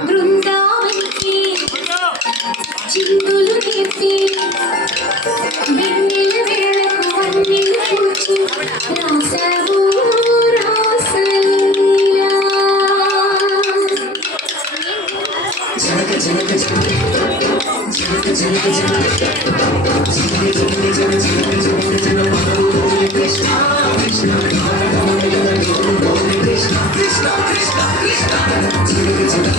బృందావనికి చిందులు నేర్పి వెన్నెల వేళకు వన్నెలు పూచి రాసావు రాసలీలా. జనక జనక జనక జనక జనక కృష్ణ కృష్ణ కృష్ణ కృష్ణ కృష్ణ